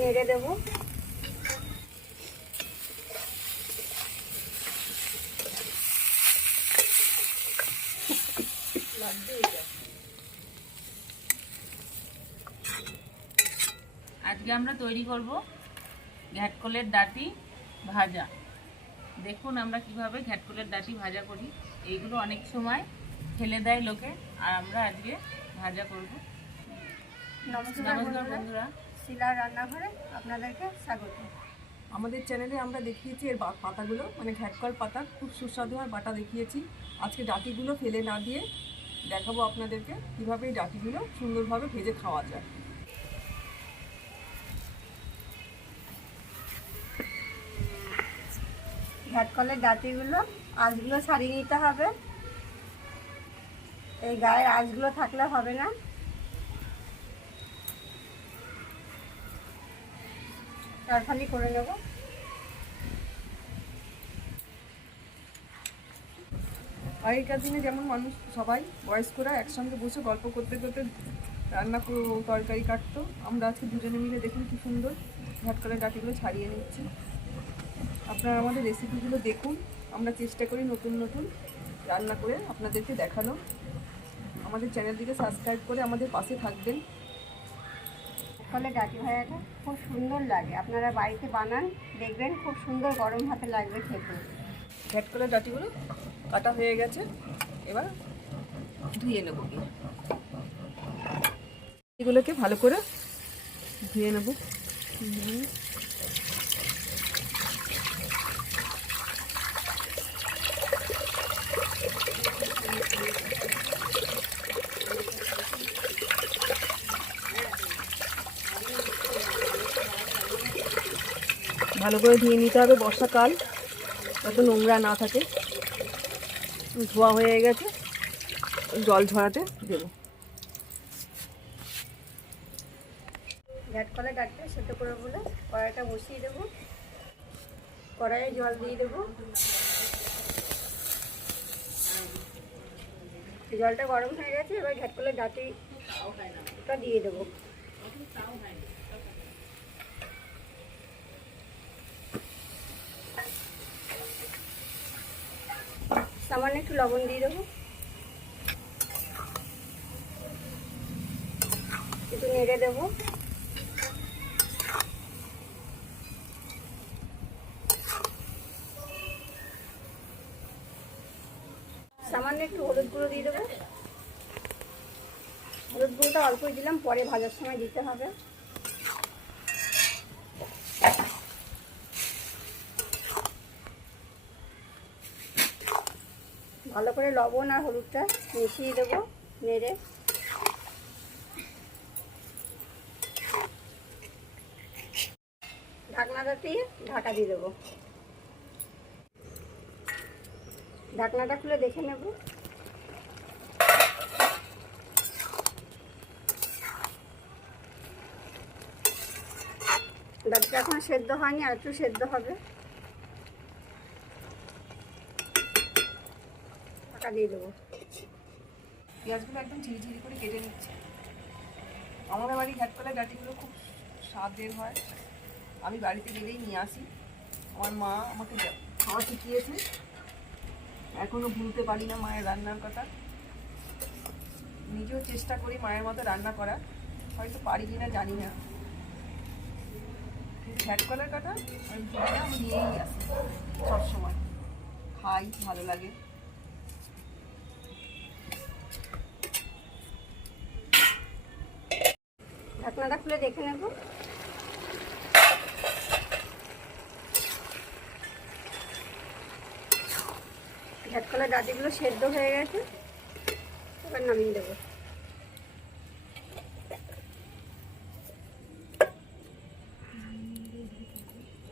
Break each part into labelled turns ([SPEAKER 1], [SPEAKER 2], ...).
[SPEAKER 1] নেড়ে দেবো।
[SPEAKER 2] আজকে আমরা তৈরি করব ঘ্যাটকলের ডাটি ভাজা। দেখুন আমরা কীভাবে ঘ্যাটকলের ডাটি ভাজা করি। এইগুলো অনেক সময় ফেলে দেয় লোকে আর আমরা আজকে ভাজা করব।
[SPEAKER 1] নমস্কার বন্ধুরা। শিলার রান্নাঘরে আপনাদেরকে স্বাগত।
[SPEAKER 3] আমাদের চ্যানেলে আমরা দেখিয়েছি এর পাতাগুলো মানে ঘ্যাটকল পাতা। খুব সুস্বাদু আর বাটা দেখিয়েছি। আজকে ডাটিগুলো ফেলে না দিয়ে দেখাবো আপনাদেরকে কীভাবে এই ডাটিগুলো সুন্দরভাবে ভেজে খাওয়া যায়।
[SPEAKER 1] ঘাটকলের ডাটিগুলো আঁশগুলো ছাড়িয়ে নিতে হবে। এই গায়ের আঁশগুলো থাকলে হবে না। চারখানি করে নেব।
[SPEAKER 3] আগেকার দিনে যেমন মানুষ সবাই বয়স্করা একসঙ্গে বসে গল্প করতে করতে রান্না করে তরকারি কাটতো। আমরা আজকে দুজনে মিলে দেখুন কি সুন্দর ঘাটকলের ডাটিগুলো ছাড়িয়ে নিচ্ছি। আপনারা আমাদের রেসিপিগুলো দেখুন। আমরা চেষ্টা করি নতুন নতুন রান্না করে আপনাদেরকে দেখানো আমাদের চ্যানেলটিকে সাবস্ক্রাইব করে আমাদের পাশে থাকবেন।
[SPEAKER 1] ঘাটকলের ডাটি ভাজাটা খুব সুন্দর লাগে। আপনারা বাড়িতে বানান, দেখবেন খুব সুন্দর গরম ভাতে লাগবে খেতে।
[SPEAKER 3] করে ডাটিগুলো কাটা হয়ে গেছে। এবার ধুয়ে নেব এগুলোকে ভালো করে ধুয়ে নেব। ভালো করে ধুয়ে নিতে হবে বর্ষাকাল, যাতে নোংরা না থাকে। ধোয়া হয়ে গেছে, জল ঝরাতে দেবো।
[SPEAKER 1] ঘাটকলের ডাটটা সেদ্ধ করে বলে কড়াইটা বসিয়ে দেবো। কড়াইয়ে জল দিয়ে দেবো। জলটা গরম হয়ে গেছে, এবার ঘাটকলের ডাটিটা দিয়ে দেবো। সামান্য একটু লবণ দিয়ে দেবো। একটু নেড়ে দেবো। সামান্য একটু হলুদ গুঁড়ো দিয়ে দেবো। হলুদ গুঁড়োটা অল্পই দিলাম, পরে ভাজার সময় দিতে হবে। ভালো করে লবণ আর হলুদটা মিশিয়ে দেবো, নেড়ে। ঢাকনাটা দিয়ে ঢাকা দিয়ে দেবো। ঢাকনাটা খুলে দেখে নেব। ডালটা এখন সেদ্ধ হয়নি, আর একটু সেদ্ধ হবে। দিয়ে দেবো।
[SPEAKER 3] পেঁয়াজগুলো একদম ঝিরিঝিরি করে কেটে নিচ্ছি। আমাদের বাড়ি ঘাটকলের ডাটিগুলো খুব স্বাদের হয়। আমি বাড়িতে গেলেই নিয়ে আসি। আমার মা আমাকে খাওয়া শিখিয়েছে। এখনও ভুলতে পারি না মায়ের রান্নার কথা। নিজেও চেষ্টা করি মায়ের মতো রান্না করার। হয়তো পারি কি না জানি না। কিন্তু ঘ্যাটকলের কথা আমি আমি নিয়েই আসি। সবসময়। খাই, ভালো লাগে।
[SPEAKER 1] ঢাকনাটা খুলে দেখে নেব। ঝাটকলার ডাটিগুলো সেদ্ধ হয়ে গেছে। এবার নামিয়ে দেবো।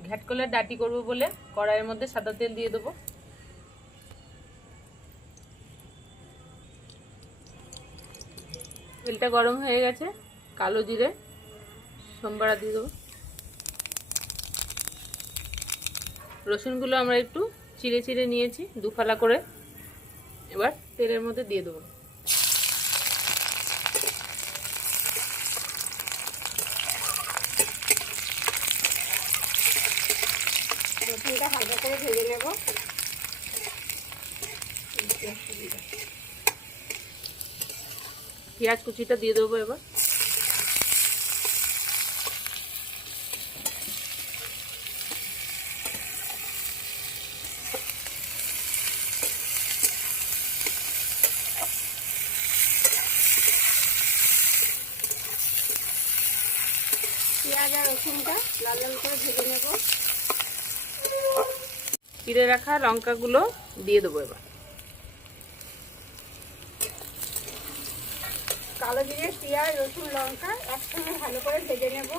[SPEAKER 2] ঘ্যাটকলের ডাটি করব বলে কড়াইয়ের মধ্যে সাদা তেল দিয়ে দেবো। তেলটা গরম হয়ে গেছে। কালো জিরে, সোমবারা দিয়ে দেবো। রসুনগুলো আমরা একটু চিড়ে চিড়ে নিয়েছি, দুফালা করে। এবার তেলের মধ্যে দিয়ে দেবো।
[SPEAKER 1] হালকা করে ভেজে
[SPEAKER 2] পেঁয়াজ কুচিটা দিয়ে দেবো এবার।
[SPEAKER 1] লাল লাল করে ভেজে নেব।
[SPEAKER 2] চিড়ে রাখা লঙ্কাগুলো দিয়ে দেবো এবার।
[SPEAKER 1] কালো জিরে, পেঁয়াজ, রসুন, লঙ্কা একসঙ্গে ভালো করে ভেজে নেব।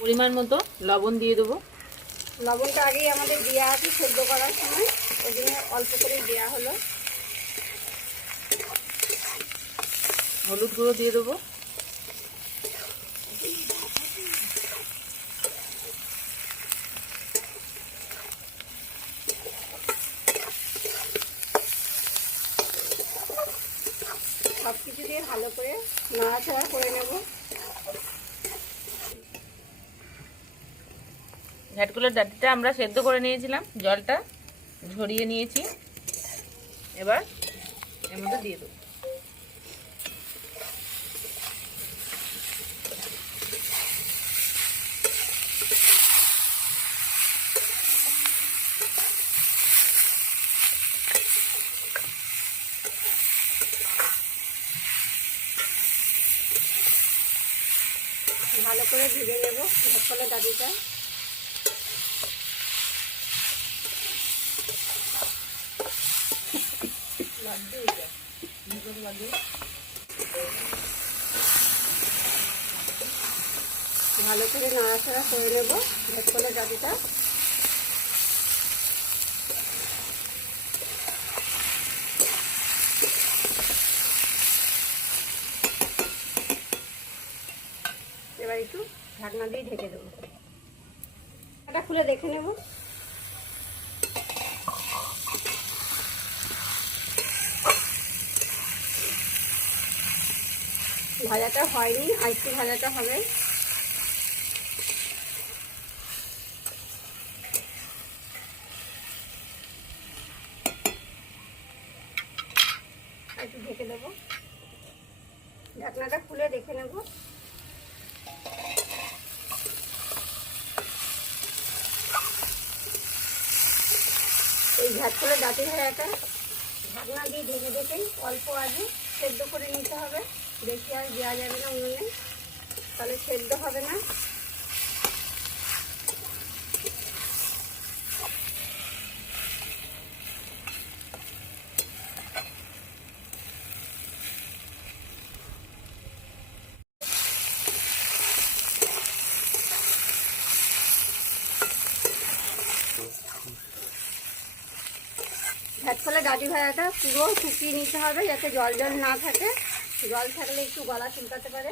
[SPEAKER 2] পরিমাণ মতো লবণ দিয়ে দেবো।
[SPEAKER 1] লবণটা আগেই আমাদের দেওয়া আছে সেদ্ধ করার সময়, ওই জন্য অল্প করে দেওয়া হলো।
[SPEAKER 2] হলুদ গুঁড়ো দিয়ে দেবো।
[SPEAKER 1] সব কিছু দিয়ে ভালো করে নাড়াচাড়া করে নেব।
[SPEAKER 2] ঘাটগুলোর ডাটিটা আমরা সেদ্ধ করে নিয়েছিলাম। জলটা ঝরিয়ে নিয়েছি। এবার এর মধ্যে দিয়ে দেবো।
[SPEAKER 1] ভালো করে ভেজে নেব ঝটকলে ডাবিটা ভালো করে নাড়াচাড়া করে নেব ঝটকলে ডাবিটা ঢাকনা দিয়ে ঢেকে দেবো। এটা খুলে দেখে নেব। ভাজাটা হয়নি আর একটু ভাজাটা হবে। একটু ঢেকে দেবো। ঢাকনাটা খুলে দেখে নেব। এই দাঁতি হয়ে ভাজাটা ঢাকনা দিয়ে ঢেকে ঢেকেই অল্প আগে সেদ্ধ করে নিতে হবে। বেশি আর দেওয়া যাবে না উনুনে। তাহলে সেদ্ধ হবে না। ঝাটকলে ডাটি ভাজাটা পুরো শুকিয়ে নিতে হবে যাতে জল জল না থাকে। জল থাকলে একটু গলা চুলকাতে পারে।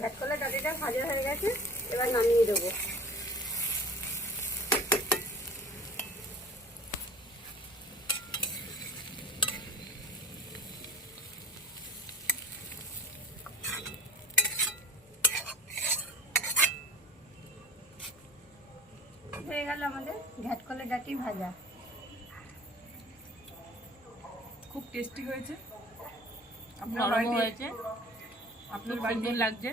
[SPEAKER 1] ঝাটকলে ডাটিটা ভাজা হয়ে গেছে, এবার নামিয়ে দেবো। হয়ে গেল আমাদের ঝাটকলে ডাটি ভাজা।
[SPEAKER 3] খুব টেস্টি হয়েছে। আপনার বাড়িতে
[SPEAKER 2] হয়েছে।
[SPEAKER 3] আপনার বাড়িতে
[SPEAKER 2] লাগছে।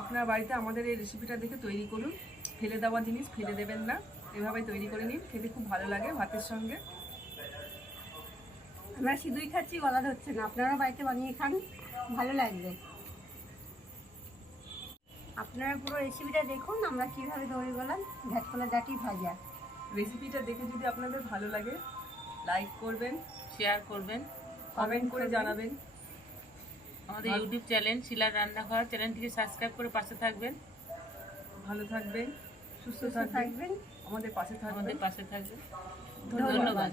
[SPEAKER 3] আপনার বাড়িতে আমাদের এই রেসিপিটা দেখে তৈরি করুন। ফেলে দেওয়া জিনিস ফেলে দেবেন না। এভাবে তৈরি করে নিন। খেতে খুব ভালো লাগে ভাতের সঙ্গে।
[SPEAKER 1] আমরা শুধুই খাচ্ছি গলা ধরছে না। আপনারাও বাড়িতে বানিয়ে খান। ভালো লাগবে। আপনারা পুরো রেসিপিটা দেখুন আমরা কীভাবে তৈরি করলাম। ঝাটকলে ডাটি ভাজা।
[SPEAKER 3] রেসিপিটা দেখে যদি আপনাদের ভালো লাগে লাইক করবেন
[SPEAKER 2] শেয়ার করবেন
[SPEAKER 3] কমেন্ট করে জানাবেন।
[SPEAKER 2] আমাদের ইউটিউব চ্যানেল শিলার রান্নাঘর চ্যানেলটিকে সাবস্ক্রাইব করে পাশে থাকবেন।
[SPEAKER 3] ভালো থাকবেন সুস্থ থাকবেন আমাদের পাশে থাকবেন।
[SPEAKER 2] আমাদের পাশে থাকবেন। ধন্যবাদ।